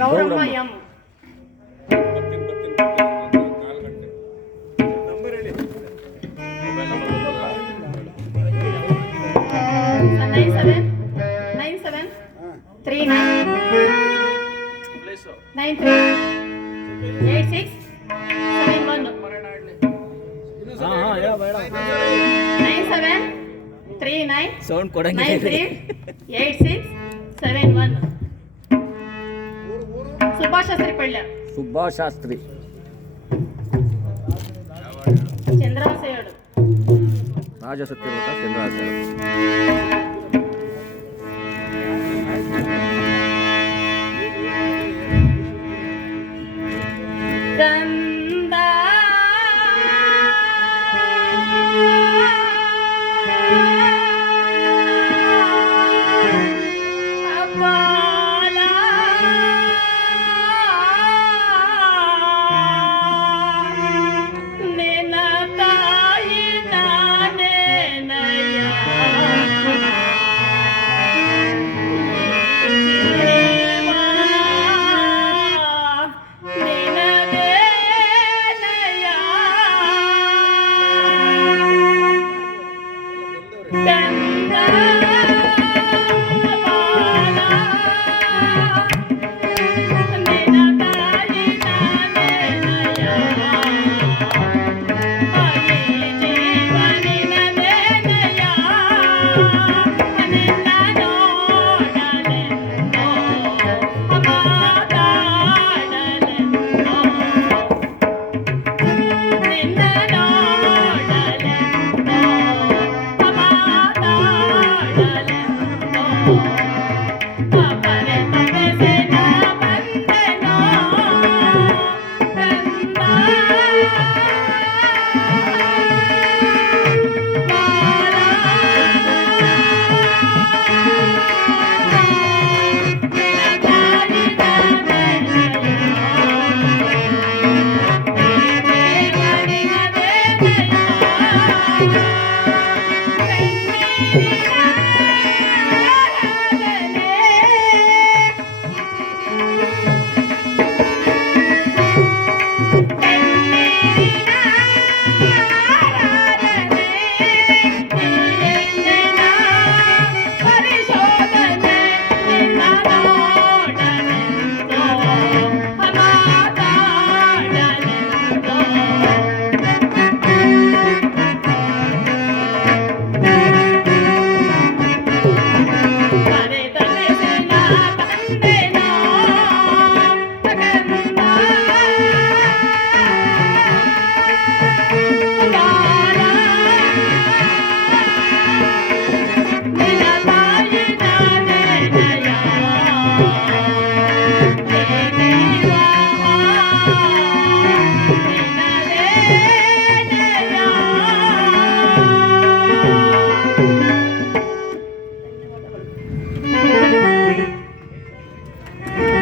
Gowramma M. Nine seven 398671. ಸುಭಾಷಾಸ್ತ್ರಿ ಪಳ್ಳ. ಸುಭಾಷಾಸ್ತ್ರಿ. ಚಂದ್ರಹಾಸೇಡು. ರಾಜಸತ್ಯವ್ರತ ಚಂದ್ರಹಾಸೇಡು.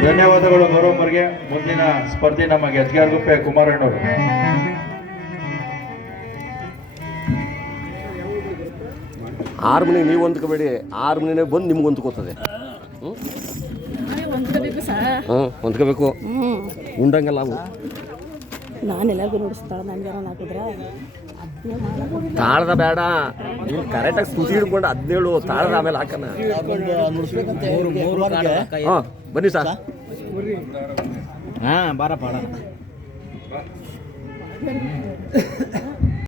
ಧನ್ಯವಾದಗಳು ಗೌರವರಿಗೆ. ಮುಂದಿನ ಸ್ಪರ್ಧಿ ನಮ್ಮ ಯಜ್ಞಾರ್ಗುಪ್ಪೆ ಕುಮಾರಣ್ಣವರು. ಹಾರ್ಮೋನಿ ನೀವು ಹೊಂದ್ಕೋಬೇಡಿ, ಹಾರ್ಮೋನಿನೇ ಬಂದು ನಿಮ್ಗೆ ಹೊಂದ್ಕೋತದೆ. ಹೊಂದ್ಕೋಬೇಕು. ಉಂಡಂಗಲ್ಲ ಅವು. ನಾನೆಲ್ಲರಿಗೂ ನುಡಿಸ್ತಾಳೆ. ನನಗೆ ಹಾಕಿದ್ರೆ ತಾಳದ ಬೇಡ, ನೀನು ಕರೆಕ್ಟಾಗಿ ತುದಿ ಹಿಡ್ಕೊಂಡು 17 ತಾಳದ ಆಮೇಲೆ ಹಾಕಣ. ಹಾಂ ಬನ್ನಿ ಸರ್. ಹಾಂ ಬಾರಪ್ಪ.